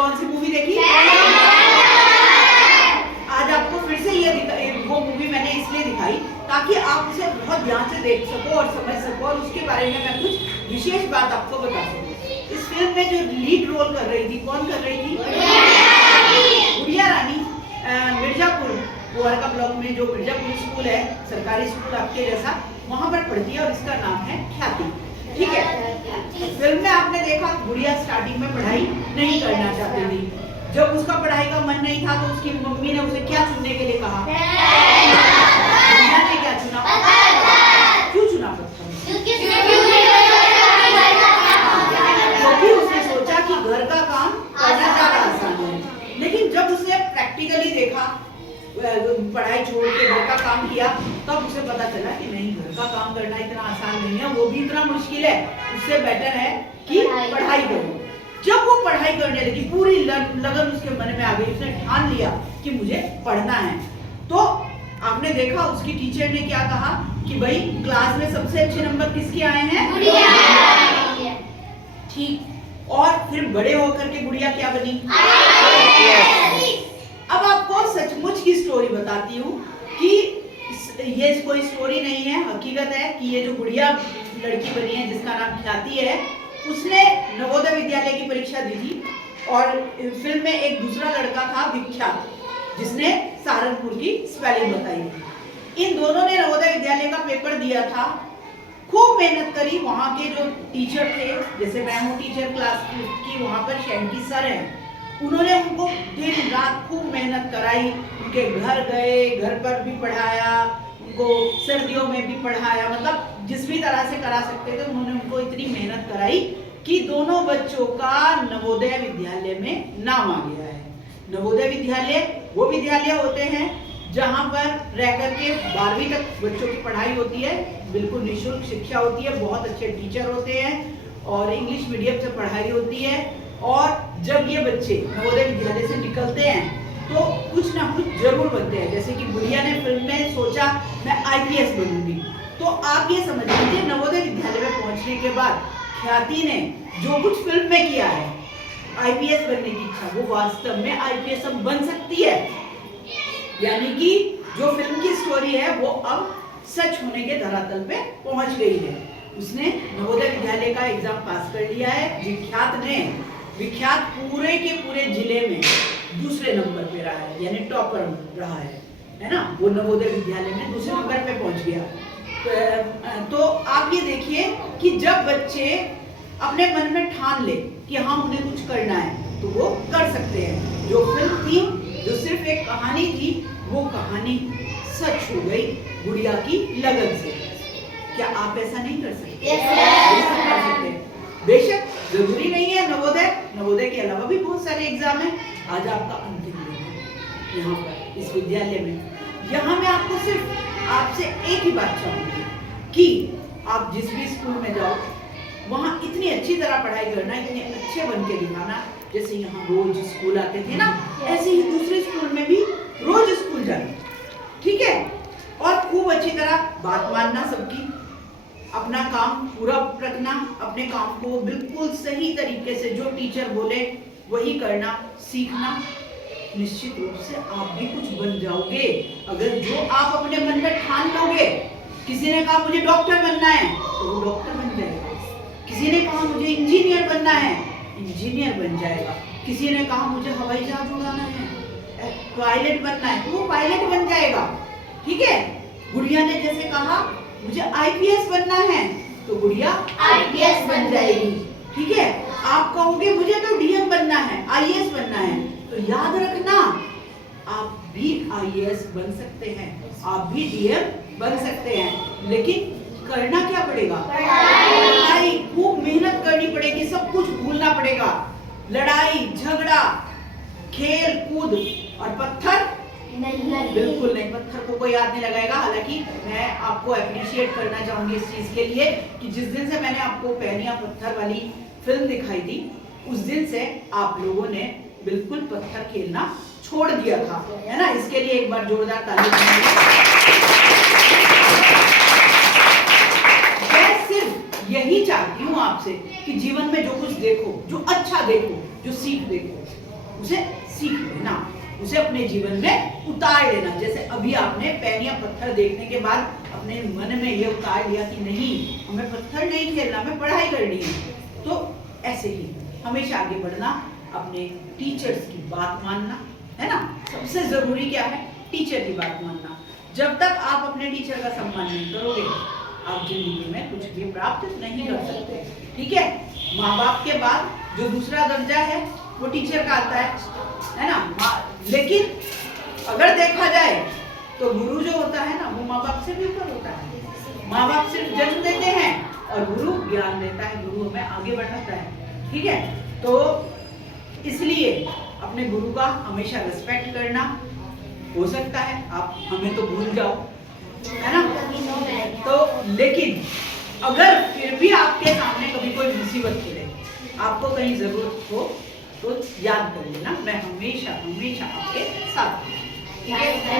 कौन सी मूवी देखी? आज आपको फिर से वो मूवी मैंने इसलिए दिखाई ताकि आप उसे बहुत ध्यान से देख सको और समझ सको और उसके बारे में मैं कुछ विशेष बात आपको बता सकूं। इस फिल्म में जो लीड रोल कर रही थी, कौन कर रही थी? गुड़िया रानी। मिर्जापुर कुआरका ब्लॉक में जो मिर्जापुर स्कूल है, सरकारी स्कूल आपके जैसा, वहां पर पढ़ती है और इसका नाम है ख्याति। ठीक है। फिल्म में आपने देखा गुड़िया स्टार्टिंग में पढ़ाई नहीं करना चाहती थी। जब उसका पढ़ाई का मन नहीं था तो उसकी मम्मी ने उसे क्या चुनने के लिए कहा? ने क्या चुना? क्यों चुना पत्थर? क्योंकि उसने सोचा कि घर का काम करना ज्यादा आसान है। लेकिन जब उसने प्रैक्टिकली देखा, पढ़ाई छोड़ के घर का काम किया, तब उसे पता चला कि नहीं, घर का काम करना इतना आसान नहीं है, वो भी इतना मुश्किल है। उससे बेटर है कि पढ़ाई करो। जब वो पढ़ाई करने लगी, पूरी लगन उसके मन में आ गई, उसने ठान लिया कि मुझे पढ़ना है। तो आपने देखा उसकी टीचर ने क्या कहा कि भाई क्लास में सबसे अच्छे नंबर किसके आए हैं? गुड़िया। ठीक। और फिर बड़े होकर के गुड़िया क्या बनी? अब आपको सचमुच की स्टोरी बताती हूँ कि ये कोई स्टोरी नहीं है, हकीकत है कि ये जो गुड़िया लड़की बनी है जिसका नाम ख्याति है, उसने नवोदय विद्यालय की परीक्षा दी थी और फिल्म में एक दूसरा लड़का था विख्यात, जिसने सहारनपुर की स्पेलिंग बताई थी। इन दोनों ने नवोदय विद्यालय का पेपर दिया था, खूब मेहनत करी। वहाँ के जो टीचर थे, जैसे मैं हूँ टीचर क्लास की, वहाँ पर शैंकी सर हैं, उन्होंने उनको दिन रात खूब मेहनत कराई। उनके घर गए, घर पर भी पढ़ाया, उनको सर्दियों में भी पढ़ाया, मतलब जिस भी तरह से करा सकते थे उन्होंने उनको इतनी मेहनत कराई कि दोनों बच्चों का नवोदय विद्यालय में नाम आ गया है। नवोदय विद्यालय वो विद्यालय होते हैं जहाँ पर रह करके 12वीं तक बच्चों की पढ़ाई होती है, बिल्कुल निःशुल्क शिक्षा होती है, बहुत अच्छे टीचर होते हैं और इंग्लिश मीडियम से पढ़ाई होती है। और जब ये बच्चे नवोदय विद्यालय से निकलते हैं तो कुछ ना कुछ जरूर बनते हैं। जैसे कि गुड़िया ने फिल्म में सोचा मैं IPS बनूंगी, तो आप ये समझ लीजिए नवोदय विद्यालय में पहुंचने के बाद ख्याति ने जो कुछ फिल्म में किया है, IPS बनने की इच्छा, वो वास्तव में IPS अब बन सकती है। यानी कि जो फिल्म की स्टोरी है वो अब सच होने के धरातल पे पहुंच गई है। उसने नवोदय विद्यालय का एग्जाम पास कर लिया है। विख्यात पूरे के पूरे जिले में दूसरे नंबर पे रहा है, यानी टॉपर रहा है ना। वो नवोदय विद्यालय में दूसरे नंबर पे पहुंच गया। तो आप ये देखिए कि जब बच्चे अपने मन में ठान ले कि हाँ उन्हें कुछ करना है तो वो कर सकते हैं। जो फिल्म थी, जो सिर्फ एक कहानी थी, वो कहानी सच हो गई गुड़िया की लगन से। क्या आप ऐसा नहीं कर सकते? कर सकते। बेशक जरूरी नहीं है नवोदय के अलावा भी बहुत सारे एग्जाम हैं। आज आपका अंतिम दिन है यहाँ पर इस विद्यालय में। यहाँ मैं आपको सिर्फ आपसे एक ही बात चाहूंगी कि आप जिस भी स्कूल में जाओ वहाँ इतनी अच्छी तरह पढ़ाई करना, इतने अच्छे बन के दिखाना। जैसे यहाँ रोज स्कूल आते थे ना, ऐसे ही दूसरे स्कूल में भी रोज स्कूल जाना, ठीक है? और खूब अच्छी तरह बात मानना सबकी, अपना काम पूरा रखना, अपने काम को बिल्कुल सही तरीके से जो टीचर बोले वही करना सीखना। निश्चित रूप से आप भी कुछ बन जाओगे अगर जो आप अपने मन में ठान लोगे। किसी ने कहा मुझे डॉक्टर बनना है तो वो डॉक्टर बन जाएगा। किसी ने कहा मुझे इंजीनियर बनना है, इंजीनियर बन जाएगा। किसी ने कहा मुझे हवाई जहाज उड़ाना है, पायलट बनना है, तो वो पायलट बन जाएगा। ठीक है? गुड़िया ने जैसे कहा मुझे IPS बनना है तो गुड़िया IPS बन जाएगी। ठीक है? आप कहोगे मुझे तो DM बनना है, IAS बनना है, तो याद रखना आप भी IAS बन सकते हैं, आप भी DM बन सकते हैं। लेकिन करना क्या पड़ेगा? पढ़ाई, खूब मेहनत करनी पड़ेगी, सब कुछ भूलना पड़ेगा। लड़ाई झगड़ा, खेल कूद और पत्थर नहीं, बिल्कुल नहीं, पत्थर को कोई याद नहीं लगाएगा। हालांकि मैं आपको अप्रिशिएट करना चाहूंगी इस चीज के लिए कि जिस दिन से मैंने आपको पहनिया पत्थर वाली फिल्म दिखाई थी, उस दिन से आप लोगों ने बिल्कुल पत्थर खेलना छोड़ दिया था, है ना? इसके लिए एक बार जोरदार ताली बजाइए। मैं सिर्फ यही चाहती हूँ आपसे कि जीवन में जो कुछ देखो, जो अच्छा देखो, जो सीख देखो, उसे सीख लेना, उसे अपने जीवन में उतार लेना। जैसे अभी आपने पेन या पत्थर देखने के बाद अपने मन में ये उतार लिया कि नहीं, हमें पत्थर नहीं खेलना, हमें पढ़ाई करनी है, तो ऐसे ही हमेशा आगे बढ़ना, अपने टीचर्स की बात मानना, है ना। सबसे जरूरी क्या है? टीचर की बात मानना। जब तक आप अपने टीचर का सम्मान नहीं करोगे, आप जिंदगी में कुछ भी प्राप्त नहीं कर सकते, ठीक है। माँ बाप के बाद जो दूसरा दर्जा है वो टीचर का आता है ना। लेकिन अगर देखा जाए तो गुरु जो होता है ना, वो माँ बाप से भी ऊपर होता है। माँ बाप सिर्फ जन्म देते हैं और गुरु ज्ञान देता है, गुरु हमें आगे बढ़ाता है, ठीक है। तो इसलिए अपने गुरु का हमेशा रिस्पेक्ट करना। हो सकता है आप हमें तो भूल जाओ, है ना, तो लेकिन अगर फिर भी आपके सामने कभी कोई मुसीबत मिले, आपको कहीं जरूरत हो, तो याद कर लेना, मैं हमेशा हमेशा आपके साथ हूँ, ठीक है।